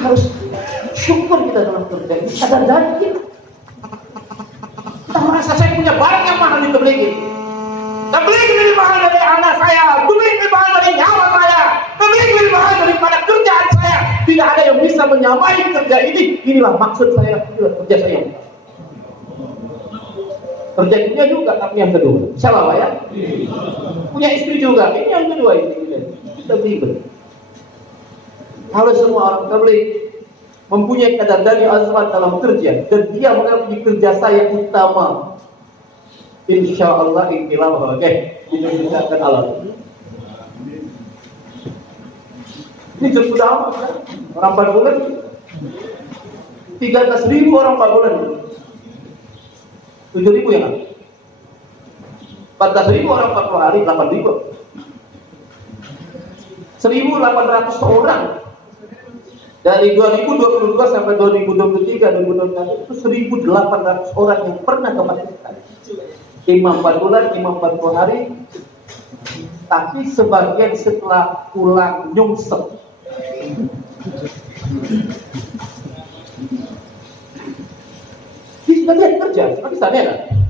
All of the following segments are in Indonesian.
harus syukur kita dalam kerja ini. Sadar diri kita. Kita merasa saya punya barang yang mahal di tabligh. Tabligh lebih mahal dari anak saya, tabligh lebih mahal dari nyawa saya, tabligh lebih mahal daripada kerjaan saya. Tidak ada yang bisa menyamai kerja ini. Inilah maksud saya, inilah kerja saya. Kerja dunia juga, tapi yang kedua. Salah Pak ya? Punya istri juga, ini yang kedua ini. Kita ribet. Kalau semua orang tabligh mempunyai kadar dari azmat dalam kerja dan dia mengakui kerja saya utama, insya Allah ikhlas oke dimuliakan Allah. Ini sudah amat kan? Orang 4 bulan 13.000 orang 4 bulan 7.000 ya kan? 14.000 orang 40 hari 8.000 1.800 orang dari 2022 sampai 2023 2024 itu 1.800 orang yang pernah ke Pakistan. Imam 4 bulan, imam 40 hari, tapi sebagian setelah pulang nyungsep. Di sebagian kerja, Pakistan ya kan?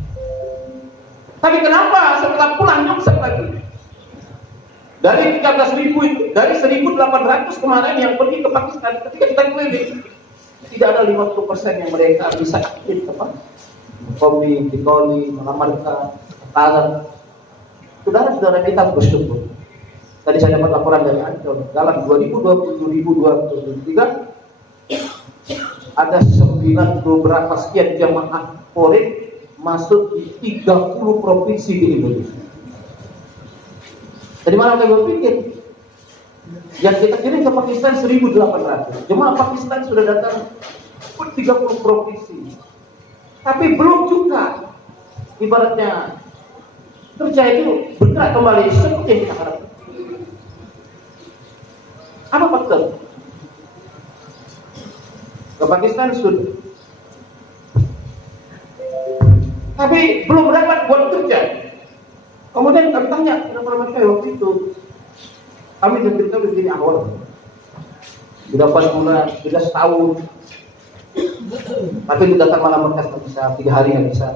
Tapi kenapa setelah pulang nyungsep lagi? Dari 13.000 itu, dari 1.800 kemarin yang pergi ke Pakistan, ketika kita keliling, tidak ada 50% yang mereka bisa aktif apa? Komi, dikoli, mengamalkan, talent. Saudara-saudara kita bersyukur. Tadi saya dapat laporan dari Ancol, dalam 2020-2023 ada 9 beberapa sekian jamaah Polri masuk di 30 provinsi di Indonesia. Dari mana saya berpikir? Yang kita kirim ke Pakistan 1.800. Jemaah Pakistan sudah datang ke 30 provinsi. Tapi belum juga ibaratnya kerja itu benar kembali seperti yang kita harapkan. Apa faktor? Ke Pakistan sudah, tapi belum dapat buat kerja. Kemudian kami tanya kepada mereka waktu itu, kami cerita begini awal, sudah 4 bulan, sudah setahun, tapi datang malam mereka tak bisa, 3 hari nggak bisa.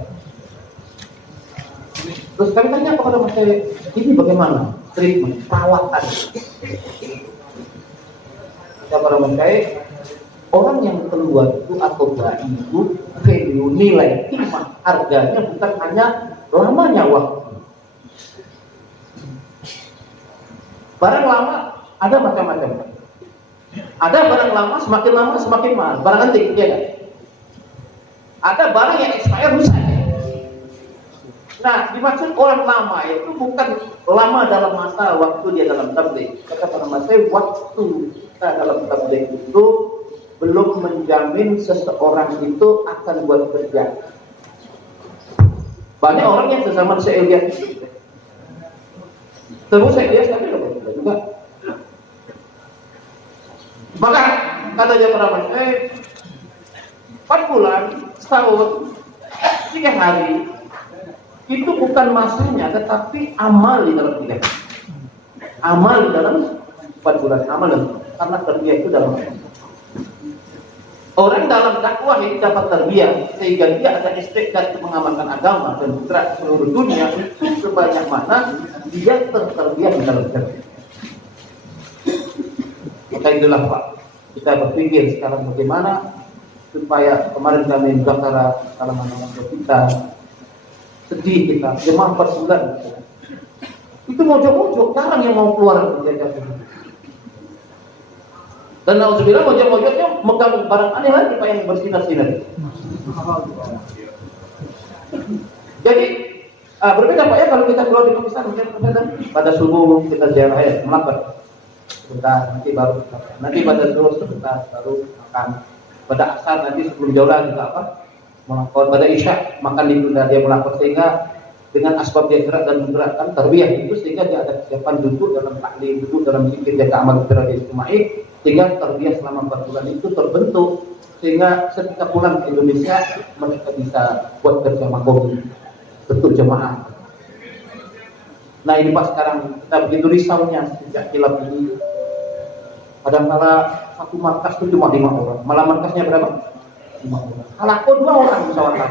Terus kami tanya kepada mereka, ini bagaimana treatment, perawatan? Kepada mereka, orang yang keluar itu atau dai itu value nilai timah harganya bukan hanya lamanya waktu. Barang lama ada macam-macam. Ada barang lama semakin mahal. Barang antik, ya kan? Ada barang yang expire rusak. Nah, dimaksud orang lama itu bukan lama dalam masa waktu dia dalam tabligh. Kata para masa waktu kita dalam tabligh itu belum menjamin seseorang itu akan buat kerja. Banyak orang yang sesama saya lihat. Terus saya lihat tapi juga. Maka katanya para masa 4 bulan, setahun, 3 hari itu bukan masanya, tetapi amal di dalam 3 hari. Amal di dalam 4 bulan, amal dalam, karena terbiak itu dalam. Orang dalam dakwah ini dapat terbiak sehingga dia ada istiqdat mengamalkan agama dan bergerak seluruh dunia itu sebanyak mana dia terbiak di dalam kerja. Maka itulah Pak, kita berpikir sekarang bagaimana supaya kemarin kami bicara kalangan kita sedih kita jemaah 4 bulan itu mojok-mojok jarang yang mau keluar kerja. Dan alhamdulillah mojok-mojoknya megang barang aneh lagi Pak yang bersinar-sinar. Jadi berbeda Pak ya kalau kita keluar di Pakistan pada subuh kita ziarah ya melapar sebentar nanti pada zuhur sebentar baru makan, pada asar nanti sebelum jauh juga apa melapor, pada isya makan ditunda dia melapor sehingga dengan asbab dia gerak dan menggerakkan tarbiyah itu sehingga dia ada kesiapan duduk dalam taklim, duduk dalam zikir jaga amal berada istimai sehingga tarbiyah selama 4 bulan itu terbentuk sehingga ketika pulang ke Indonesia mereka bisa buat kerja makomi betul jemaah. Nah ini Pak sekarang kita begitu risaunya sejak kilap ini Kadang-kala satu markas itu cuma 5 orang, malah markasnya berapa? 5 orang. Halako 2 orang musyawarah.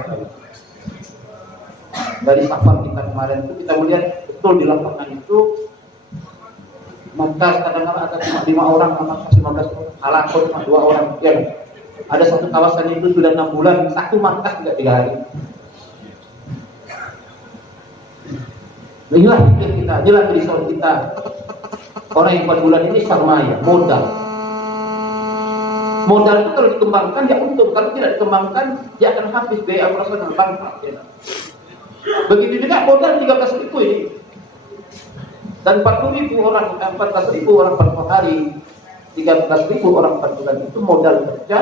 Dari safar kita kemarin itu kita melihat betul di lapangan itu markas kadang-kala ada cuma 5 orang, markas 15 orang, halako cuma 2 orang. Ya, ada satu kawasan itu sudah 6 bulan, satu markas tidak 3 hari. Inilah pikir kita, inilah risau kita. Orang yang 4 bulan ini sarmaya, modal. Modal itu kalau dikembangkan dia untung, kalau tidak dikembangkan dia akan habis biaya operasional bangkrut. Ya. Begitu juga modal 13.000 ini. Dan 40.000 orang, 14.000 orang per hari, 13.000 orang 4 bulan itu modal kerja.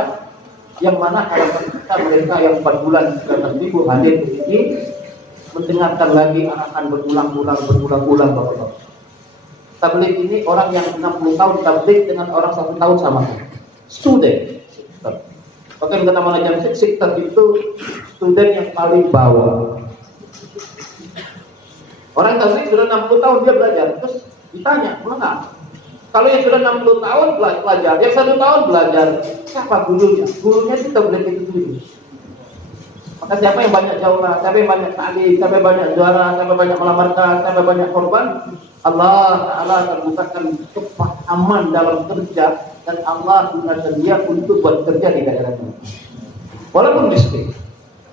Yang mana harapan kita mereka yang 4 bulan 13.000 hadir di sini mendengarkan lagi arahan berulang-ulang Bapak-Bapak. Tabligh ini orang yang 60 tahun tabligh dengan orang 1 tahun sama. Student. Bahkan kata manajemen sektor itu student yang paling bawah. Orang tabligh sudah 60 tahun dia belajar, terus ditanya, "Mana?" Kalau yang sudah 60 tahun belajar, yang 1 tahun belajar, siapa gurunya? Gurunya itu tabligh itu sendiri. Maka siapa yang banyak jaulah, siapa yang banyak ta'lim, siapa yang banyak juara, siapa yang banyak melamarkan, siapa yang banyak korban, Allah Ta'ala akan bukakan kepahaman dalam kerja dan Allah gunakan dia untuk buat kerja di daerah ini. Walaupun miskin,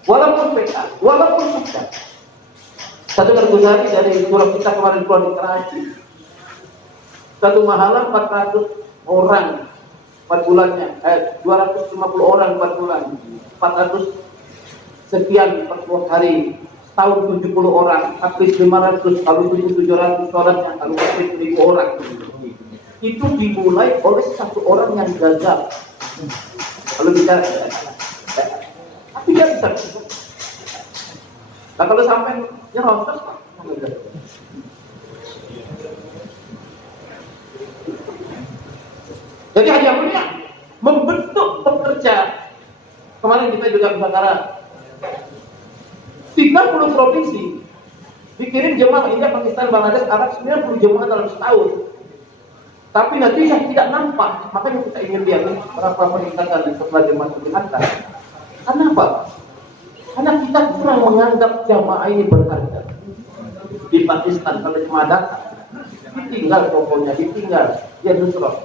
walaupun PK, walaupun sukses. Satu terguzari dari surah kita kemarin keluar di Karachi. Satu mahalah 400 orang 4 bulannya, 250 orang 4 bulan, 400 sekian 40 hari, tahun 70 orang, habis 500, kalau 700 sholatnya, kalau habis 1000 orang. Itu dimulai oleh satu orang yang gagal. Kalau bicara, tapi dia bisa. Nah kalau sampai nyerocos, jadi hanya punya membentuk pekerja. Kemarin kita juga bicara 30 provinsi dikirim jemaah India, Pakistan, Bangladesh, Arab, 90 jemaah dalam setahun. Tapi nanti yang tidak nampak, makanya kita ingin lihat berapa peningkatan setelah jemaah itu dihantar. Karena apa? Karena kita kurang menganggap jemaah ini berharga. Di Pakistan kalau jemaah datang, ditinggal pokoknya, ditinggal, dia nusrah.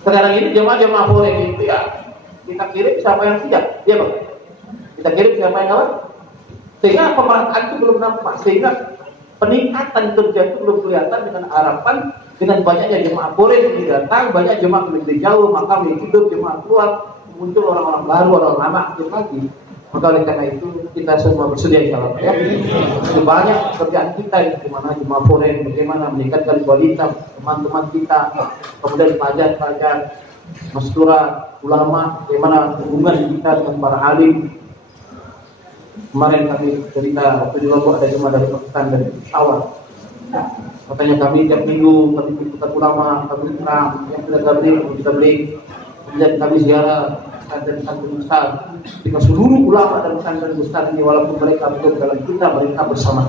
Sekarang ini jemaah-jemaah boleh gitu ya. Kita kirim siapa yang siap, ya Bang? Kita kirim siapa yang apa? Sehingga pemerataan itu belum nampak, sehingga peningkatan kerja itu belum kelihatan dengan harapan dengan banyaknya jemaah boleh yang datang, banyak jemaah lebih jauh, maka hidup jemaah keluar, muncul orang-orang baru, orang lama aktif lagi. Maka oleh karena itu kita semua bersedia insyaallah ya. Banyak kerjaan kita di mana jemaah foreign, bagaimana meningkatkan kualitas teman-teman kita, kemudian pelajar-pelajar masyura, ulama, bagaimana hubungan kita dengan para alim. Kemarin kami cerita waktu di Lombok ada jemaah dari Pakistan dari Peshawar. Katanya kami tiap minggu kami ikut ulama, kami terang yang sudah tabligh, kemudian kami ziarah pesantren besar dengan seluruh ulama dan pesantren besar ini, walaupun mereka berada dalam kita, mereka bersama.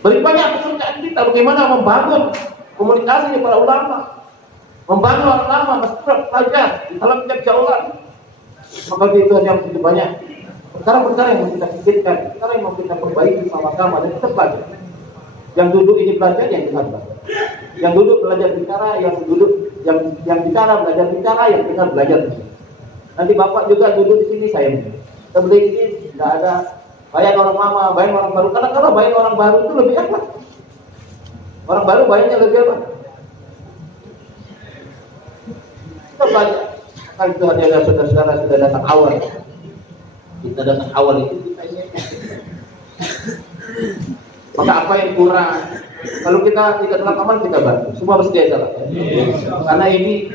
Beri banyak pekerjaan kita bagaimana membangun komunikasi dengan para ulama, membangun ulama, masyarakat, pelajar dalam setiap jauhan. Maka itu hanya begitu banyak perkara-perkara yang mau kita pikirkan, perkara yang mau kita perbaiki sama-sama dan kita belajar. Yang duduk ini belajar, yang dengar belajar. Yang duduk belajar bicara, yang duduk yang bicara belajar bicara, yang dengar belajar. Nanti bapak juga duduk di sini, saya tabligh ini tidak ada bayar orang lama, bayar orang baru. Karena kalau bayar orang baru itu lebih apa? Orang baru bayarnya lebih apa? Kita belajar. Kan itu ada saudara-saudara sudah datang awal. Kita datang awal itu kita ini. Maka apa yang kurang? Kalau kita tidak dalam amal kita bantu. Semua bersedia jalan. Ya? Karena ini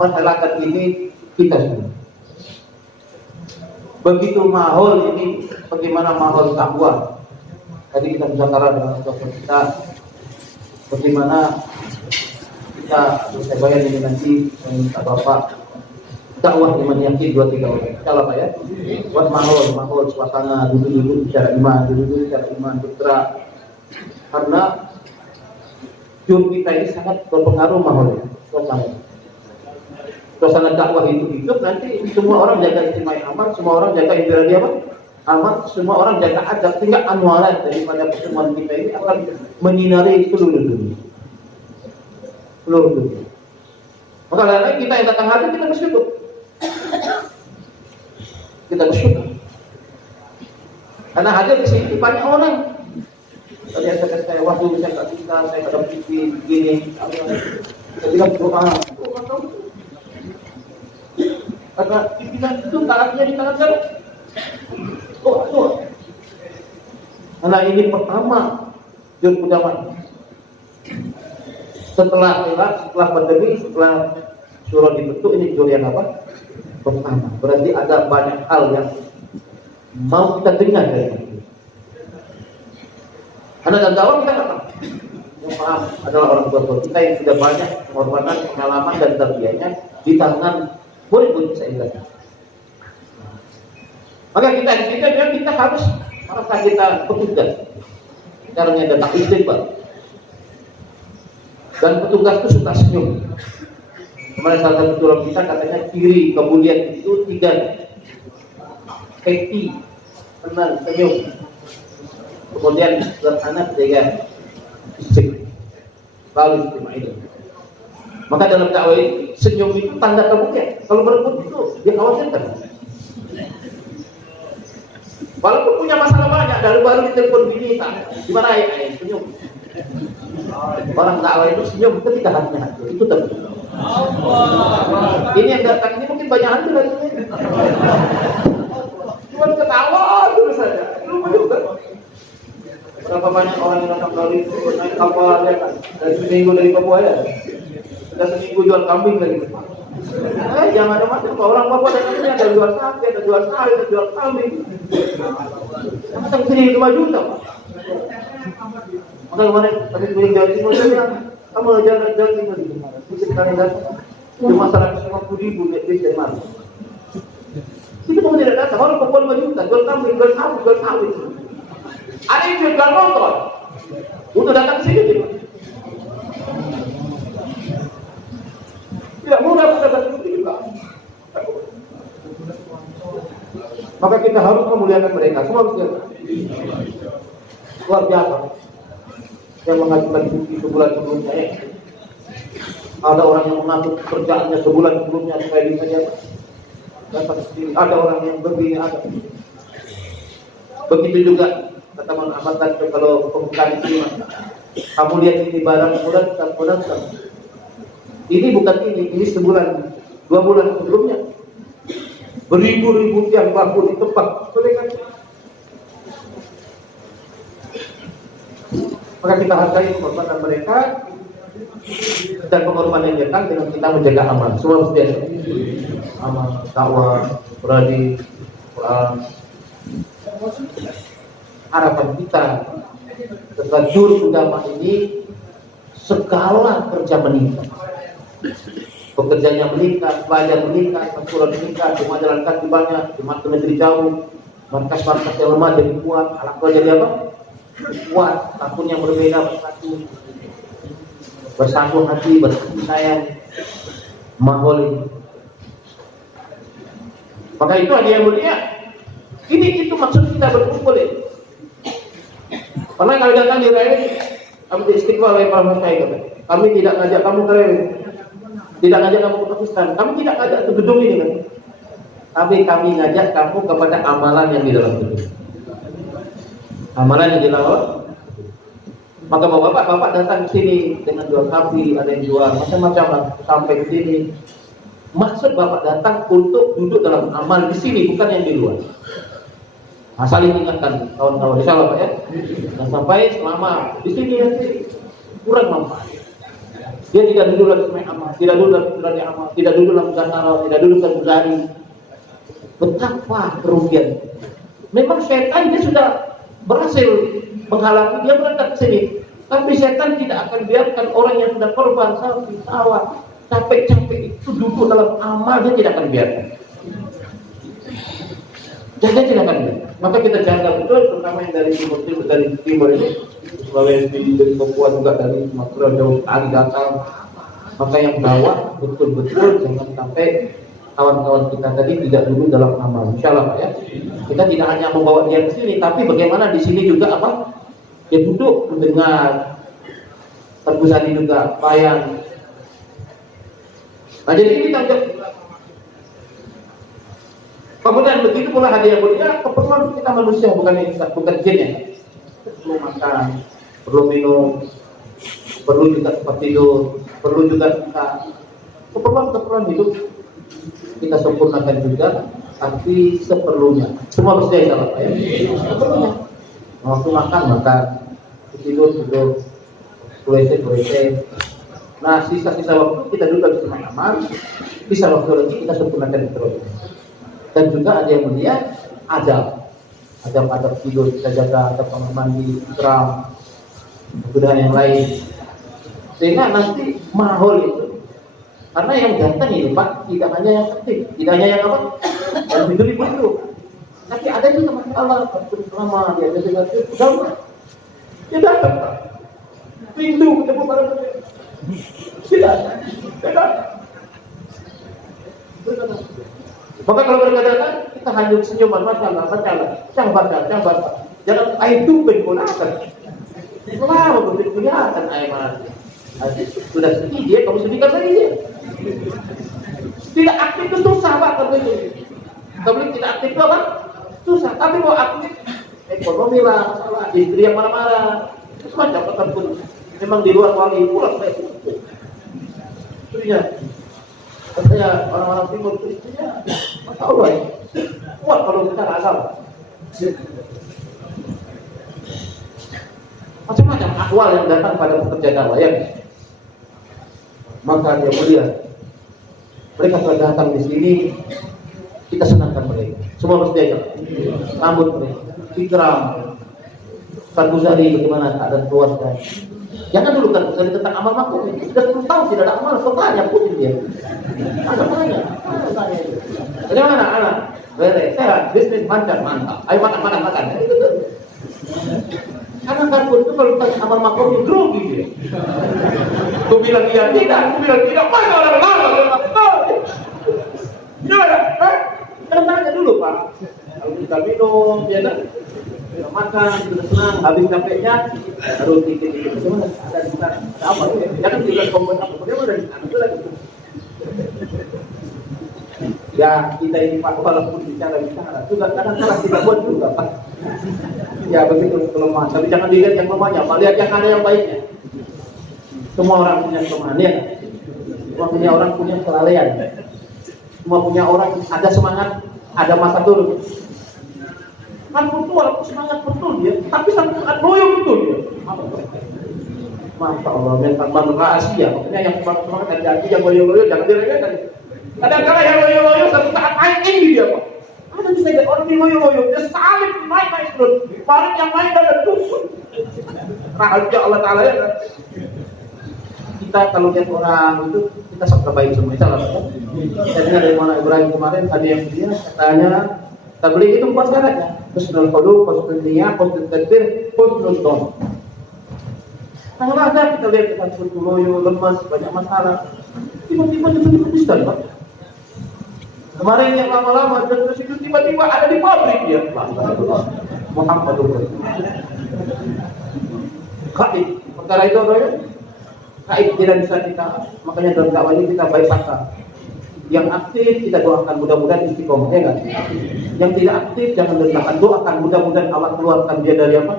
perhelatan ini kita semua. Begitu mahal ini, bagaimana mahal takwa. Tadi kita bicara dengan dokter kita, bagaimana kita bisa bayar ini nanti meminta bapak dakwah yang yakin 2-3 orang. Kalau Pak ya, buat mahal suasana duduk bicara iman, duduk bicara iman bergerak. Karena jur kita ini sangat berpengaruh mahal. Suasana dakwah itu hidup, nanti semua orang jaga istimewa amal, semua orang jaga infiradi apa? Amal, semua orang jaga adab, tinggal anwarat daripada pertemuan kita ini akan menyinari seluruh dunia. Seluruh dunia. Maka lain kita yang datang hadir, kita bersyukur. Kita bersyukur. Karena hadir di sini banyak orang. Tadi saya kata waktu saya tak bisa, saya tak ada begini. Saya bilang doa. Kata pimpinan itu taatnya di tangan saya. Doa. Karena ini pertama jur udaman. Setelah pandemi, setelah surah dibentuk, ini jur yang apa? Pertama. Berarti ada banyak hal yang mau kita dengar dari itu. Karena dalam dakwah kita nggak tahu. Yang paham adalah orang tua kita yang sudah banyak pengorbanan, pengalaman dan tarbiyahnya di tangan murid-murid saya ini. Maka kita di sini kita harus merasa kita petugas. Caranya datang istighfar. Dan petugas itu suka senyum. Kemarin salah satu surah kita katanya ciri kemuliaan itu 3. Happy, senang, senyum. Kemudian sederhana ketiga istighfar. Lalu istimewa itu. Maka dalam dakwah ini senyum itu tanda kemuliaan. Kalau berebut itu dikhawatirkan. Walaupun punya masalah banyak, dari baru ditelepon bini tak, gimana ya? Senyum. Orang dakwah itu senyum ketika hatinya hancur. Itu terbetul. Ini yang datang ini mungkin banyak hancur lagi. Cuma ketawa terus saja. Lupa juga. Berapa banyak orang yang datang kali itu naik kapal ya kan? Dari seminggu dari Papua ya. Sudah seminggu jual kambing lagi. Jangan ada macam orang Papua datang ini ada jual sapi, ada jual sapi, ada jual kambing. Yang datang sini 2 juta. Maka kemarin tadi beli Jawa Timur saya bilang, kamu jalan Jawa Timur di mana? Sedikit kali datang, cuma 150.000 dari mana? Itu kamu tidak datang, orang Papua 5 juta, jual kambing, jual sapi, jual sapi. Ada yang jual motor, untuk datang ke sini tidak? Tidak mudah datang ke sini juga. Maka kita harus memuliakan mereka, semua mesti luar biasa. Yang mengajukan cuti sebulan sebelumnya ya. Ada orang yang mengatur kerjaannya sebulan sebelumnya supaya bisa dapat sendiri. Ada orang yang begini ada. Begitu juga kata Muhammad tadi kalau pembukaan ini, kamu lihat ini barang murah. Ini bukan ini sebulan, 2 bulan sebelumnya. Beribu-ribu yang baku di tempat. Maka kita hargai pengorbanan mereka dan pengorbanan yang datang dengan kita menjaga amal. Semua mesti ada amal, dakwah, berani, Quran. Harapan kita setelah jur ulama ini segala kerja meningkat. Pekerjanya meningkat, pelajar meningkat, pasukan meningkat, jemaah jalan kaki banyak, jemaah ke negeri jauh, markas-markas yang lemah jadi kuat, anak tua jadi apa? Kuat, akun yang berbeda bersatu hati, bersatu sayang, mahal ini. Maka itu aja yang mulia. Ini itu maksud kita berkumpul ini. Karena kalau datang di Rewe, kami di Istiqlal oleh para masyarakat, kami tidak ngajak kamu ke Rewe, tidak ngajak kamu ke Pakistan, kami tidak ngajak ke gedung ini kan. Tapi kami ngajak kamu kepada amalan yang di dalam gedung. Amalan yang di dalam. Maka bapak datang ke sini dengan jual sapi, ada yang jual macam-macam sampai ke sini. Maksud bapak datang untuk duduk dalam amal di sini, bukan yang di luar. Nah, saling ingatkan kawan-kawan, insya Allah Pak ya. Dan sampai selama di sini ya, kurang manfaat. Dia tidak duduk dalam semai amal, tidak duduk dalam fitrani amal, tidak duduk dalam muzakarah, tidak duduk dalam muzari. Betapa kerugian. Memang syaitan dia sudah berhasil menghalangi dia berangkat ke sini. Tapi setan tidak akan biarkan orang yang sudah korban sapi, sawah, capek-capek itu duduk dalam amal, dia tidak akan biarkan. Dia tidak akan biarkan. Maka kita jaga betul, terutama yang dari timur ini, Sulawesi, dari Papua juga, dari Sumatera jauh sekali datang. Maka yang bawa betul-betul jangan sampai kawan-kawan kita tadi tidak dulu dalam amal. Insya Allah Pak ya. Kita tidak hanya membawa dia ke sini, tapi bagaimana di sini juga apa? Dia duduk mendengar, terpusat juga bayang. Nah jadi ini tanggung jawab. Kemudian begitu pula hadiah mulia, keperluan kita manusia, bukan jin ya. Perlu makan, perlu minum, perlu juga tempat tidur, perlu juga kita keperluan hidup kita sempurnakan juga, tapi seperlunya. Semua mesti salah ya. Seperlunya. Waktu makan, tidur, WC. Nah sisa-sisa waktu kita juga bisa aman, sisa waktu lagi kita sempurnakan terus. Dan juga ada yang mulia, adab tidur kita jaga, adab kamar mandi, ikram, kemudian yang lain. Sehingga nanti mahal itu. Karena yang datang ini Pak, tidak hanya yang penting, tidak hanya yang apa, yang hidup itu. Tapi ada juga masalah, selama dia dengar itu, dia datang Pak. Pintu ketemu pada mereka. Tidak. Maka kalau mereka datang, kita hanya senyuman, masalah. Jangan baca. Jangan air tumpeng gunakan. Lama begitu kelihatan air mati. Sudah sedih dia, kamu sedihkan lagi dia. Tidak aktif itu susah Pak, kalau tidak aktif itu apa? Susah. Tapi kalau aktif, ekonomi lah, masalah, istri yang marah-marah, semacam apapun. Memang di luar wali pulang baik. Istrinya, katanya orang-orang timur istrinya, masa Allah ya, kuat kalau kita asal. Macam-macam akwal yang datang pada pekerja dakwah ya. Maka dia mulia, mereka telah datang di sini, kita senangkan mereka. Semua mesti aja, sambut mereka, ikram, Targuzari bagaimana keadaan keluarga. Jangan dulu Targuzari tentang amal makhluk. Sudah 10 tahun tidak ada amal, soalnya putin dia. Ada banyak. Bagaimana anak? Sehat, bisnis mantap. Ayo makan. Karena Karbon itu kalau tanya amal makhluk itu grogi dia. Aku bilang iya tidak. Mana orang. Gimana? Kan tanya dulu Pak. Kalau kita minum, ya kan? Kita makan, sudah senang, habis capeknya, baru dikit-dikit. Bagaimana? Ada di sana. Ada apa? Jangan juga kompon apa. Bagaimana di sana? Itu lagi. Ya kita ini Pak, walaupun bicara juga kadang-kadang kita buat juga Pak. Ya begitu kelemahan. Tapi jangan dilihat yang lemahnya, Pak, lihat yang ada yang baiknya. Semua orang punya kelemahan ya. Semua orang punya kelalaian. Semua punya orang ada semangat, ada masa turun. Kan betul, walaupun semangat betul dia, tapi sangat loyo betul dia. Masya Allah, mental rahasia. Maksudnya yang semangat ada yang loyo jangan diremehkan. Kadang-kadang yang loyo satu saat main tinggi dia Pak. Ada bisa lihat orang yang loyo, dia salib naik terus. Kemarin yang main ada tusun. Rahasia Allah Taala ya kan. Kita kalau lihat orang itu kita sok terbaik semua. Salah. Saya dengar dari Maulana Ibrahim kemarin tadi yang dia katanya tabligh itu 4 syaratnya. Husnul khuluq, husnul niyah, husnul tadbir, husnul dhon. Kalau ada kita lihat kita loyo, lemas, banyak masalah. Tiba-tiba bisa Pak. Kemarin yang lama-lama terus itu tiba-tiba ada di pabrik dia. Muhammad Kaib. Perkara itu apa ya? Kaib tidak bisa kita. Makanya dalam dakwah ini kita baik sangka. Yang aktif kita doakan mudah-mudahan istiqomah ya kan? Yang tidak aktif jangan doakan mudah-mudahan Allah keluarkan dia dari apa?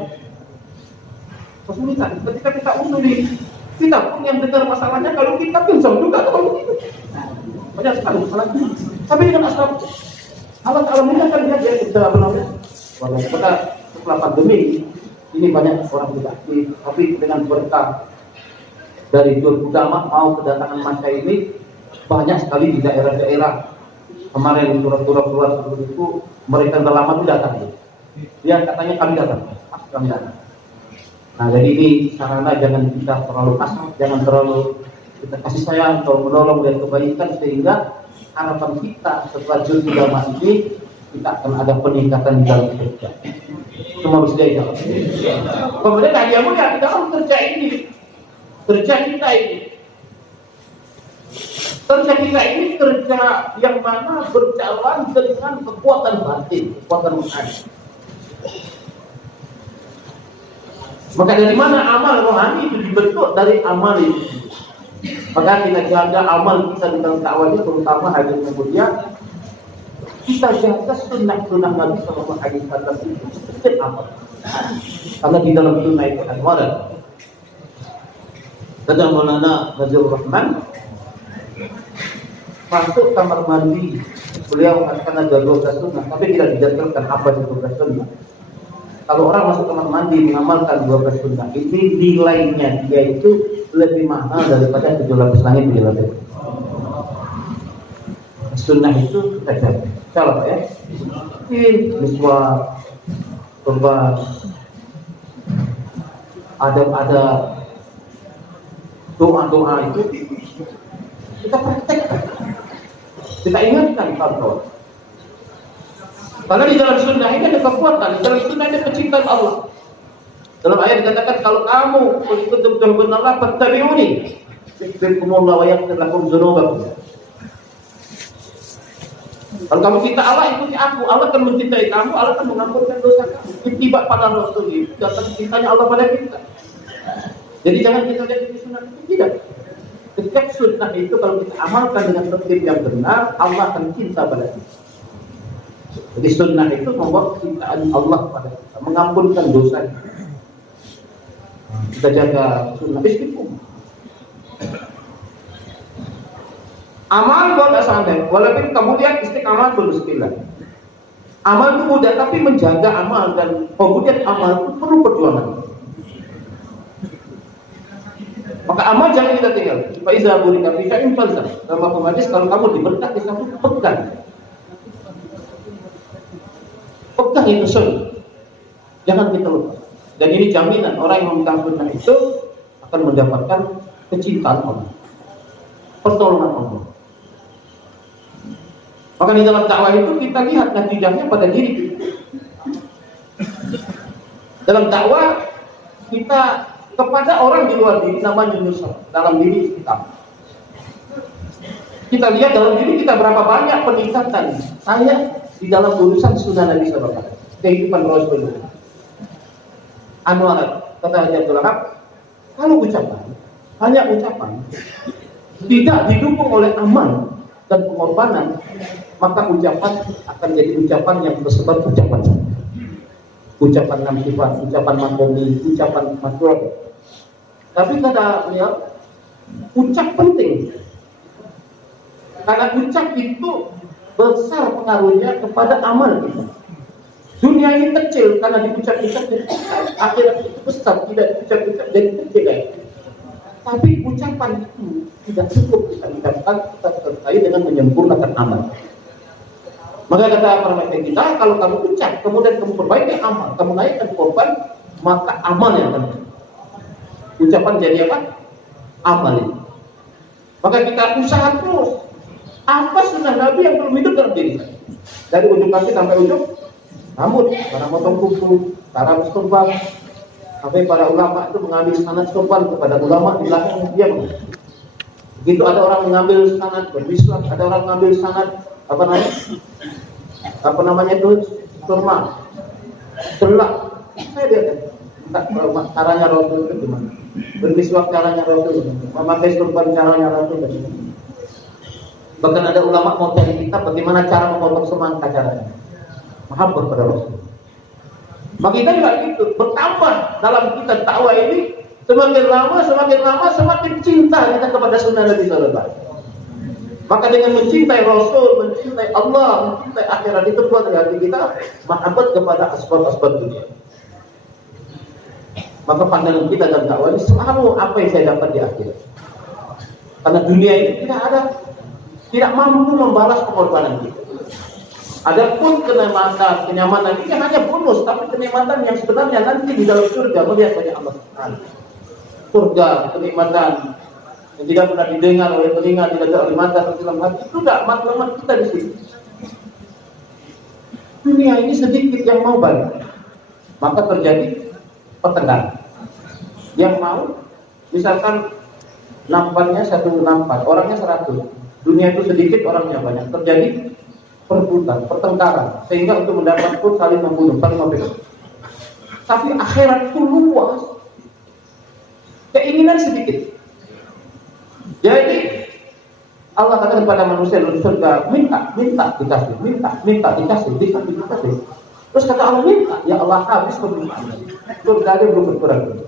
Kesulitan. Ketika kita usuli, kita pun yang dengar masalahnya kalau kita pincang juga kalau begitu. Banyak sekali masalahnya. Tapi dengan asal Allah Taala mudahkan dia bisa apa namanya? Walaupun setelah pandemi ini banyak orang tidak aktif, tapi dengan berkah dari Jur Udama mau kedatangan masa ini banyak sekali di daerah-daerah. Kemarin turut-turut keluar seperti itu mereka sudah lama tidak datang. Dia katanya kami datang. Nah jadi ini sarana jangan kita terlalu kasar, jangan terlalu kita kasih sayang atau menolong dan kebaikan sehingga harapan kita setelah Jur Udama ini kita akan ada peningkatan di dalam kerja. Semua bisa jadi. Kemudian hadiahmu ya di dalam kerja ini, kerja kita ini. Kerja kita ini kerja yang mana berjalan dengan kekuatan batin, kekuatan rohani. Maka dari mana amal rohani itu dibentuk dari amal itu. Maka kita jaga amal kita di dalam dakwah ini, terutama hadir kemudian kita jaga sunnah-sunnah Nabi Sallallahu Alaihi Wasallam itu setiap amal. Karena di dalam sunnah itu ada. Kata Maulana Fazlur Rahman, masuk kamar mandi, beliau mengatakan ada 12 sunnah, tapi tidak dijelaskan apa itu 12 sunnah. Kalau orang masuk kamar mandi mengamalkan 12 sunnah, ini nilainya dia itu lebih mahal daripada 7 lapis langit 7 lapis. Sunnah itu kita jaga. Salah ya. Miswak, korban, ada doa-doa itu kita praktekkan. Kita ingatkan kawan-kawan. Karena di dalam sunnah ini ada kekuatan, di dalam sunnah ada kecintaan Allah. Dalam ayat dikatakan kalau kamu mengikuti betul-betul Allah, fattabi'uni yuhibbukumullah wa yaghfir lakum dzunubakum. Kalau kamu cinta Allah, ikuti aku. Allah akan mencintai kamu, Allah akan mengampunkan dosa kamu. Ittiba pada Rasul itu datang cintanya Allah pada kita. Jadi jangan kita lihat di sunnah itu tidak. Setiap sunnah itu kalau kita amalkan dengan tertib yang benar, Allah akan cinta pada kita. Jadi sunnah itu membawa kecintaan Allah pada kita, mengampunkan dosa kita. Kita jaga sunnah istiqomah. Amal boleh santai, walaupun kemudian istiqamah beruskilah. Amal itu mudah, tapi menjaga amal dan kemudian amal itu perlu perjuangan. Maka amal jangan kita tinggal. Faiza burika fi syai'in falzam. Dalam hadis kalau kamu diberkati di satu pegang. Pegang itu sunnah. Jangan kita lupa. Dan ini jaminan orang yang memegang sunnah itu akan mendapatkan kecintaan Allah, pertolongan Allah. Maka di dalam dakwah itu kita lihat natijahnya pada diri kita. Dalam dakwah kita kepada orang di luar diri namanya nusra, dalam diri kita. Kita lihat dalam diri kita berapa banyak peningkatan saya di dalam urusan sunnah Nabi Sallallahu Alaihi Wasallam, kehidupan Rasulullah. Anwar kata Haji Abdul Wahab, kalau ucapan hanya ucapan tidak didukung oleh amal dan pengorbanan, maka ucapan akan jadi ucapan yang bersifat ucapan saja. Ucapan namsifat, ucapan makomi, ucapan masyhur. Tapi kata beliau, ucap penting. Karena ucap itu besar pengaruhnya kepada amal kita. Dunia ini kecil karena diucap-ucap jadi besar. Akhirat itu besar, tidak diucap-ucap jadi kecil. Tapi ucapan itu tidak cukup kita ucapkan, kita sertai dengan menyempurnakan amal. Maka kata para kita, kalau kamu ucap, kemudian kamu perbaiki amal, kamu naikkan korban, maka amal yang akan. Ucapan jadi apa? Amal itu. Maka kita usaha terus. Apa sunnah Nabi yang belum hidup dalam diri kita? Dari ujung kaki sampai ujung rambut, para motong kuku, cara bersopan, sampai para ulama itu mengambil sanad sopan kepada ulama di belakang dia. Begitu ada orang mengambil sanad berbiswak, ada orang mengambil sanad apa namanya itu kurma, celak. Saya lihat caranya Rasul itu gimana? Berbiswak caranya Rasul, memakai sorban caranya Rasul. Bahkan ada ulama mau cari kitab bagaimana cara memotong semangka caranya. Mahabbah pada Rasul. Maka kita juga gitu, bertambah dalam kita dakwah ini semakin lama semakin cinta kita kepada sunnah Nabi Sallallahu Alaihi Wasallam. Maka dengan mencintai Rasul, mencintai Allah, mencintai akhirat itu buat dari hati kita mahabbat kepada asbab-asbab dunia. Maka pandangan kita dalam dakwah ini selalu apa yang saya dapat di akhirat. Karena dunia ini tidak mampu membalas pengorbanan kita. Adapun kenyamanan ini hanya bonus, tapi kenikmatan yang sebenarnya nanti di dalam surga melihat banyak Allah Subhanahu. Surga, kenikmatan yang tidak pernah didengar oleh telinga, tidak ada oleh mata, dalam hati itu tidak maklumat kita di sini. dunia ini sedikit yang mau balik, maka terjadi pertengkaran. Yang mau, misalkan nampannya 1 nampan, orangnya 100, dunia itu sedikit, orangnya banyak, terjadi perebutan, pertengkaran, sehingga untuk mendapat pun saling membunuh, saling membunuh. Tapi akhirat itu luas, keinginan sedikit. Jadi Allah katakan kepada manusia dalam surga, minta dikasih, minta dikasih. Terus kata Allah, minta, ya Allah habis permintaan. Surga dia belum berkurang.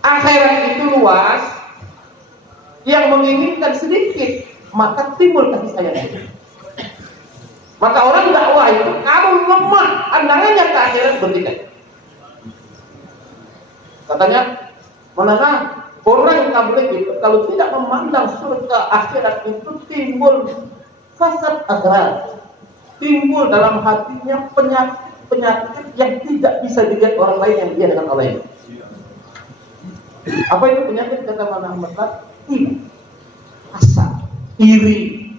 Akhirat itu luas, yang menginginkan sedikit, maka timbul kasih sayang. Maka orang dakwah itu kalau lemah pandangannya ke akhirat bertikai. Katanya, menengah orang tabligh itu kalau tidak memandang surga akhirat itu timbul fasad akhirat, timbul dalam hatinya penyakit yang tidak bisa dilihat orang lain yang dia dengan Allah ini. Apa itu penyakit? Kata Muhammad, ini asa, iri.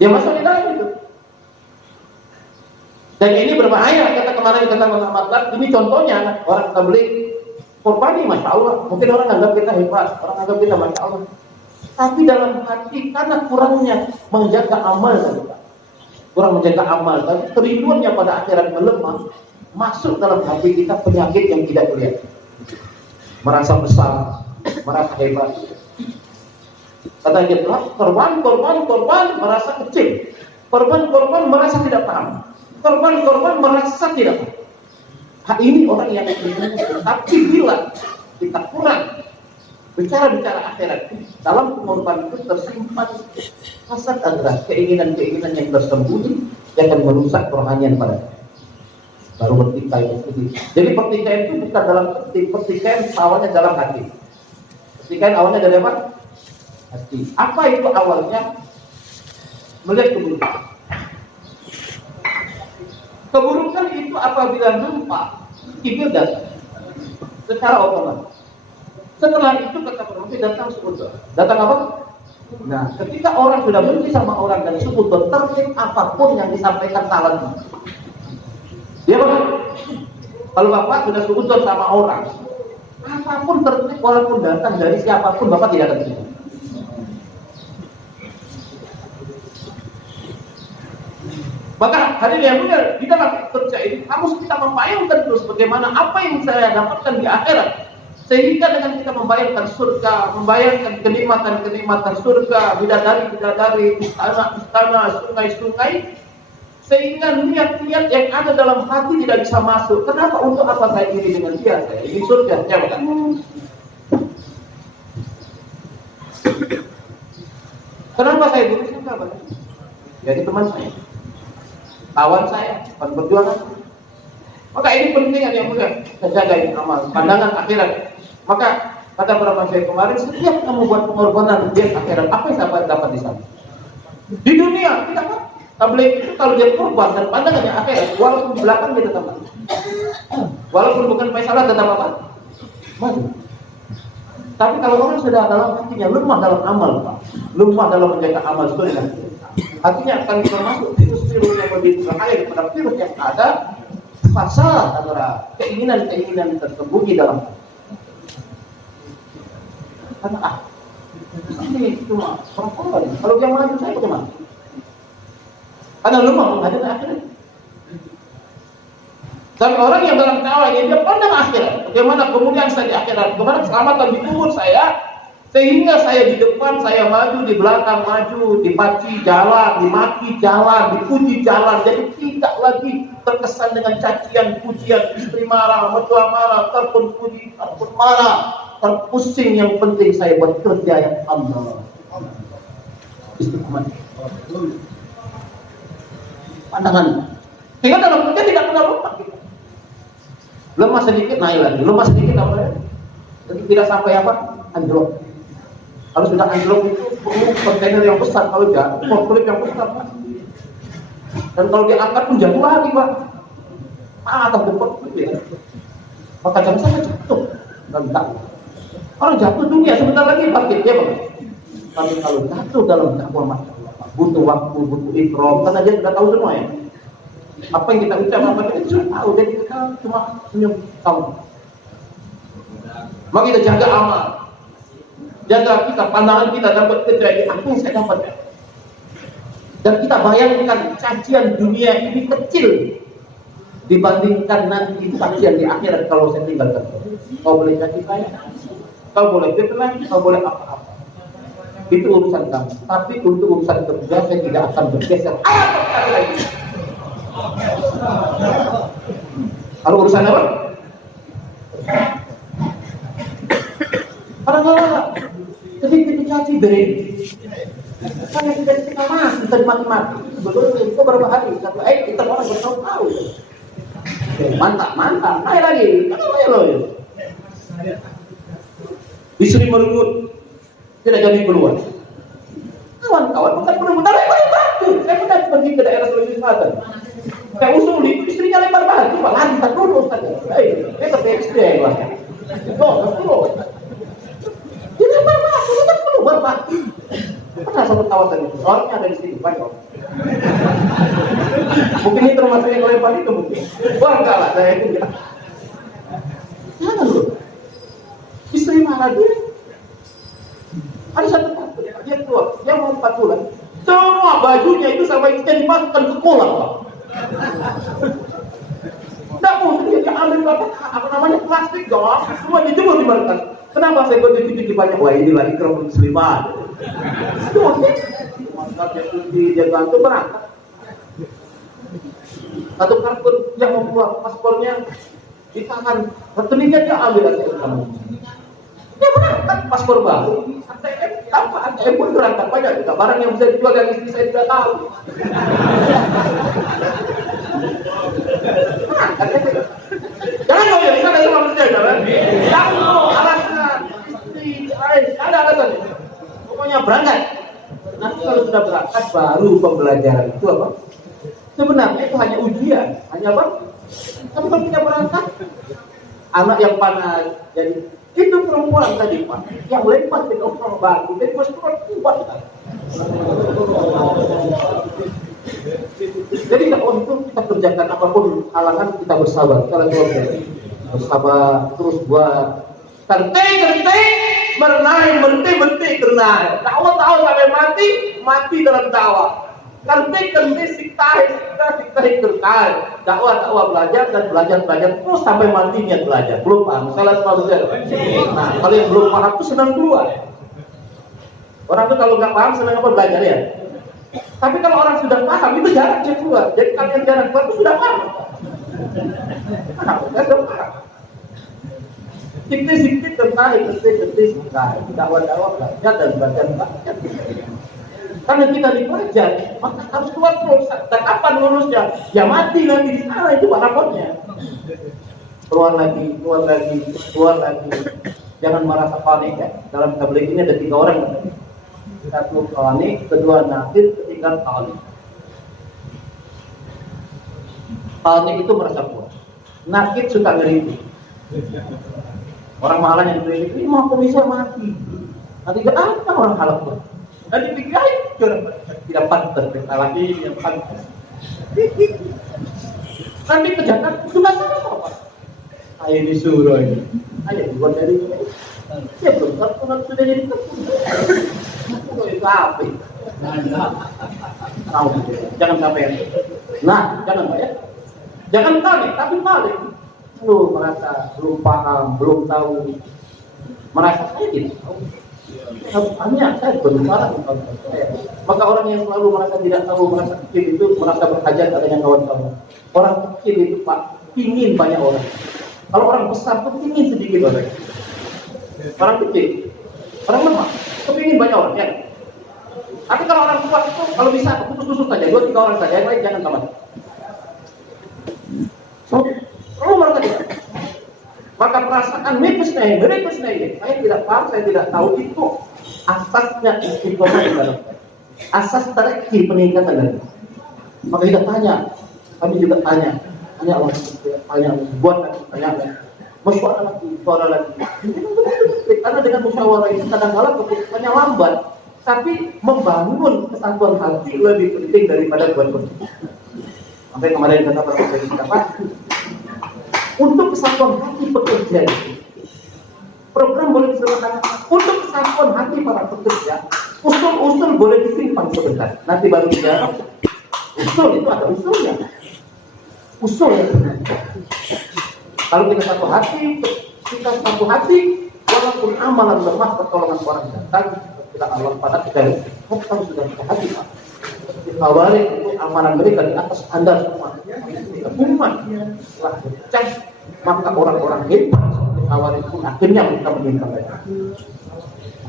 Dia masuk di dalam itu. Dan ini berbahaya, kata Muhammad. Ini contohnya orang tabligh korban, masya Allah. Mungkin orang anggap kita hebat, orang anggap kita masya Allah. Tapi dalam hati karena kurangnya menjaga amal, kurang menjaga amal, tapi kerinduannya pada akhirat melemah, masuk dalam hati kita penyakit yang tidak terlihat. Merasa besar, merasa hebat. Kata dia, korban merasa kecil, korban merasa tidak paham. Korban merasa tidak. Ini orang yang beriman. Tapi bila kita kurang bicara akhirat, dalam pengorbanan itu tersimpan hasad adalah keinginan-keinginan yang tersembunyi yang akan merusak kerohanian pada baru bertikai. Jadi pertikaian itu bukan dalam pertikaian awalnya dalam hati. Pertikaian awalnya dari apa? Hati. Apa itu awalnya? Melihat keburukan. Keburukan itu apabila nampak, itu datang secara otomatis. Setelah itu kata Nabi datang sekutu. Datang apa? Nah, ketika orang sudah benci sama orang dan sekutu, tertib apapun yang disampaikan salahnya. Dia apa? Kalau bapak sudah sekutu sama orang, apapun tertib walaupun datang dari siapapun, bapak tidak akan terima. Maka hadirin yang benar, di dalam kerja ini harus kita membayangkan terus bagaimana apa yang saya dapatkan di akhirat, sehingga dengan kita membayangkan surga, membayangkan kenikmatan surga, bidadari, istana, sungai-sungai, sehingga niat-niat yang ada dalam hati tidak bisa masuk. Kenapa? Untuk apa saya iri dengan dia? Saya ingin surga, ya bukan? Kenapa saya dulu surga? Jadi teman saya, kawan saya, perjuangan. Maka ini penting yang mulia, jaga ini amal, pandangan akhirat. Maka kata para saya kemarin, setiap kamu buat pengorbanan di akhirat, apa yang saya dapat di sana? Di dunia kita kan tabligh itu kalau dia korban dan pandangannya akhirat, walaupun di belakang dia tetap maju. Walaupun bukan masalah tetap apa? Maju. Tapi kalau orang sudah dalam hatinya lemah dalam amal, Pak, lemah dalam menjaga amal sunnah, hatinya akan termasuk virus-virus yang lebih berbahaya daripada virus yang ada fasad antara keinginan-keinginan tersembunyi dalam hati. Karena ini cuma perempuan. Kalau dia maju saya bagaimana? Karena lemah menghadapi akhirat. Dan orang yang dalam dakwahnya dia pandang akhirat, bagaimana kemudian saya di akhirat, bagaimana keselamatan di kubur saya, sehingga saya di depan saya maju, di belakang maju, dipaci jalan, dimaki jalan, dipuji jalan, jadi tidak lagi terkesan dengan cacian, pujian, istri marah, mertua marah, terpun puji, terpun marah, terpusing. Yang penting saya bekerja yang Allah. Istiqomah. Pandangan. Sehingga dalam kerja tidak pernah lemah kita. Lemah sedikit naik lagi, lemah sedikit apa? Jadi tidak sampai apa? Anjlok. Kalau sudah anjlok itu perlu kontainer yang besar, kalau jatuh forklift yang besar, Pak. Dan kalau diangkat pun jatuh lagi, Pak. Atau forklift ya. Maka jangan sampai jatuh. Rentak. Orang jatuh dunia sebentar lagi bangkit ya, Pak. Tapi kalau jatuh dalam dakwah, butuh waktu, butuh ikram, karena dia sudah tahu semua ya. Apa yang kita ucapkan kita sudah tahu, dan kita cuma senyum tahu. Maka kita jaga amal, jaga kita pandangan kita dapat terjadi apa yang saya dapatkan. Dan kita bayangkan cacian dunia ini kecil dibandingkan nanti cacian di akhirat kalau saya tinggalkan. Kau boleh caci saya, kau boleh fitnah, kau boleh apa-apa. Itu urusan kamu. Tapi untuk urusan kerja saya tidak akan bergeser. Apa lagi? Kalau urusan apa? Kadang-kadang ketika dicaci beri, saya tidak kita mati, kita mati-mati. Sebelumnya itu berapa hari? Kita orang bertahu-tahu. Mantap. Naik lagi. Kenapa ya lo? Istri merenggut, tidak jadi keluar. Kawan-kawan bukan benar-benar lempar batu. Saya pernah pergi ke daerah Sulawesi Selatan. Saya usuli, istrinya lempar batu. Pak, lari tak dulu saja. Dia pakai istri yang keluar. Keluar. Dia lempar batu, kita keluar Pak. Pernah satu kawasan itu, orangnya ada di sini, banyak. Mungkin ini termasuk yang lempar itu mungkin. Wah enggak lah, saya itu enggak. Jangan loh. Istri marah dia. Ada satu waktu dia keluar, dia mau 4 bulan. Semua bajunya itu sampai istrinya dimasukkan ke kolam Pak. Tidak mungkin dia ambil apa namanya plastik dong, semua dijemur di markas. Kenapa saya kok cuci banyak? Wah ini lagi kerap muslimat. Itu maksudnya dia bantu berangkat. Satu kartun yang mau keluar paspornya ditahan, rekeningnya dia ambil dari kamu. Dia berangkat paspor baru, ATM tanpa ATM pun berangkat banyak juga barang yang bisa dijual yang istri saya tidak tahu. Jangan kau yang sana sama berjaga kan? Jangan kau alasan, ada alasan. Pokoknya berangkat. Nanti kalau sudah berangkat baru pembelajaran itu apa? Sebenarnya itu hanya ujian, hanya apa? Tapi kalau tidak berangkat, anak yang panas. Jadi itu perempuan tadi Pak, yang lempar di orang batu, jadi perempuan kuat kan. Jadi untuk kita kerjakan apapun halangan kita bersabar, bersabar terus buat tertib berhenti karena dakwah sampai mati dalam dakwah. Tertib siktahi terkait dakwah belajar terus sampai mati niat belajar. Belum paham salah semua belajar. Nah kalau yang belum paham itu senang keluar. Orang itu kalau nggak paham senang apa belajar ya. Tapi kalau orang sudah paham itu jarang dia keluar. Jadi kalian jarang keluar itu sudah paham. Sudah paham. Sikti terkait dakwah belajar dan belajar. Karena kita dipelajari, maka harus keluar terus. Dan kapan lulusnya? Ya mati nanti di sana, itu rapotnya. Keluar lagi. Jangan merasa panik ya. Dalam tabligh ini ada 3 orang. Satu panik, kedua nakir, ketiga panik. Panik itu merasa puas. Nakir suka ngeri. Orang malah yang ngeri ini mau bisa mati. Nanti gak ada orang halak pun. Dan dipikir tidak pantas kita lagi yang pantas. Nanti kejahatan sudah sama. Ayo disuruh ini. Ayo dibuat dari ini. Ya belum terkenal sudah jadi terkenal. Itu apa? Jangan sampai. Nah, jangan Pak ya. Jangan panik, tapi panik. Lu merasa belum paham, belum tahu. Merasa saya tidak tahu. Hanya saya berbicara tentang saya. Maka orang yang selalu merasa tidak tahu, merasa kecil itu merasa berhajat adanya kawan-kawan. Orang kecil itu Pak, ingin banyak orang. Kalau orang besar tuh ingin sedikit orang. Orang kecil, orang lemah, kepingin banyak orang ya. Tapi kalau orang kuat itu kalau bisa putus saja, 2-3 orang saja, yang lain jangan kawan. Perlu merasa tidak. Maka perasaan mereka saya tidak paham, saya tidak tahu itu asasnya istiqomah di dalam. Asas terakhir peningkatan dari. Maka kita tanya, kami juga tanya Allah, buat tanya, musyawarah lagi. Karena dengan musyawarah itu kadang-kadang keputusannya lambat. Tapi membangun kesatuan hati lebih penting daripada buat begitu. Sampai kemarin kata Profesor apa? Untuk kesatuan hati pekerja itu, program boleh disederhanakan. Untuk kesatuan hati para pekerja, usul-usul boleh disimpan sebentar. Nanti baru dijawab. Usul itu ada usulnya. Usul yang benar. Kalau kita satu hati, walaupun amalan lemah, pertolongan orang datang, kita Allah pada kita sudah kita hati, Pak. Dikawali itu amalan mereka di atas Anda semua. Umat telah berpecah, maka orang-orang hebat dikawali itu akhirnya kita meminta mereka.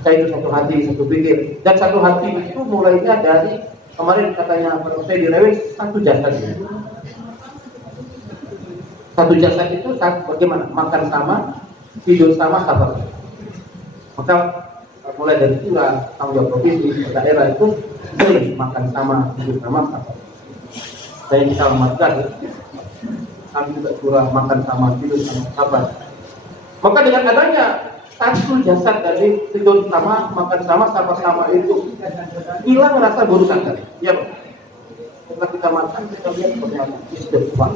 Saya itu satu hati, satu pikir, dan satu hati itu mulainya dari kemarin katanya saya direwes satu jasad. Satu jasad itu bagaimana? Makan sama, tidur sama, sabar. Maka mulai dari curah, tanggung jawab provinsi, daerah itu sering makan sama, tidur sama, sabar. Saya bisa memastikan, kami juga curah, makan sama, tidur sama, sabar. Maka dengan adanya satu jasad dari tidur sama, makan sama, sabar sama itu hilang rasa buruk sangka. Ya, setelah kita makan, kita lihat ternyata istighfar.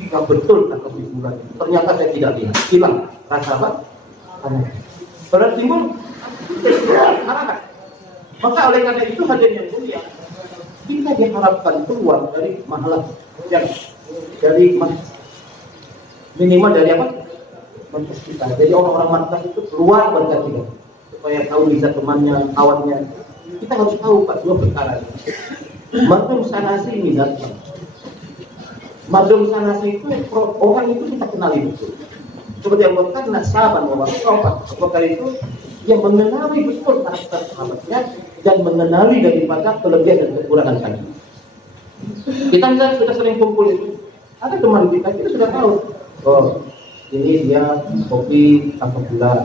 Jika betul kata si bulan, ternyata saya tidak lihat, hilang rasa apa? Pada timbul harapan. Maka oleh karena itu hadirin yang mulia, kita diharapkan keluar dari mahalah yang dari minimal dari apa? Markas kita. Jadi orang-orang markas itu keluar berkat kita supaya tahu bisa temannya, kawannya. Kita harus tahu Pak dua perkara ini. Mardum sanasi misalnya. Mardum sanasi itu orang itu kita kenali betul. Seperti yang berkata sahabat Abubakar itu yang mengenali betul karakter sahabatnya dan mengenali daripada kelebihan dan kekurangan kami. Kita misalnya sudah sering kumpul itu, ada teman kita sudah tahu. Oh, ini dia kopi tanpa gula,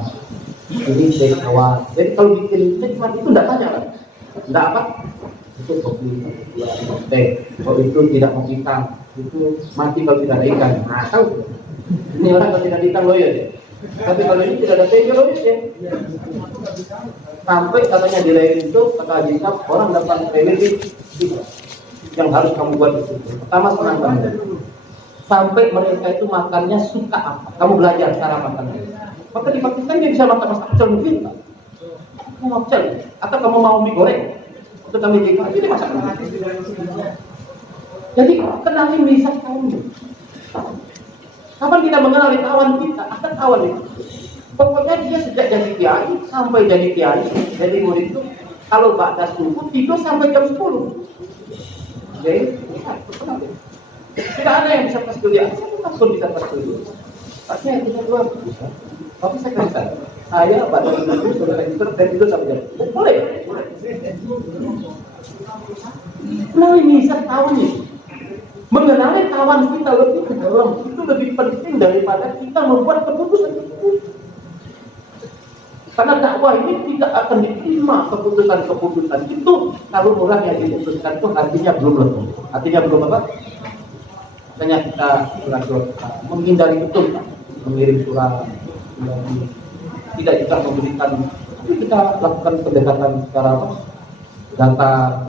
ini teh awal. Jadi kalau bikin nikmat itu tidak tanya kan, tidak apa? Itu kopi tanpa gula, teh. Kalau itu tidak mau ikan, itu mati kalau tidak ada ikan. Nah, tahu. Ini orang kalau tidak ada ikan loyo ya. Tapi kalau ini tidak ada teh loyo ya. Sampai katanya di lain itu kata Haji orang dapat remedi yang harus kamu buat itu. Pertama senang kamu. Sampai mereka itu makannya suka apa? Kamu belajar cara makannya. Maka di Pakistan dia bisa makan masak pecel mungkin, Pak. Kamu mau pecel? Atau kamu mau mie goreng? Atau kami jengkol? Ini masak. Jadi kenali misal kamu. Kapan kita mengenali kawan kita? Akan kawan itu. Pokoknya dia sejak jadi kiai sampai jadi kiai, jadi murid itu kalau batas subuh tidur sampai jam 10. Jadi, kenapa? Tidak ada yang bisa pas kuliah. Saya pun bisa pas kuliah. Tapi yang bisa keluar bisa. Tapi saya kerja. Saya pada waktu sudah register dan itu sampai jam. Boleh. Nah ini saya tahu nih. Mengenali kawan kita lebih dalam itu lebih penting daripada kita membuat keputusan itu. Karena dakwah ini tidak akan diterima keputusan-keputusan itu kalau orang yang diputuskan itu hatinya belum lepas. Hatinya belum apa? Makanya kita menghindari betul mengirim surat, tidak juga memberikan, tapi kita lakukan pendekatan secara data.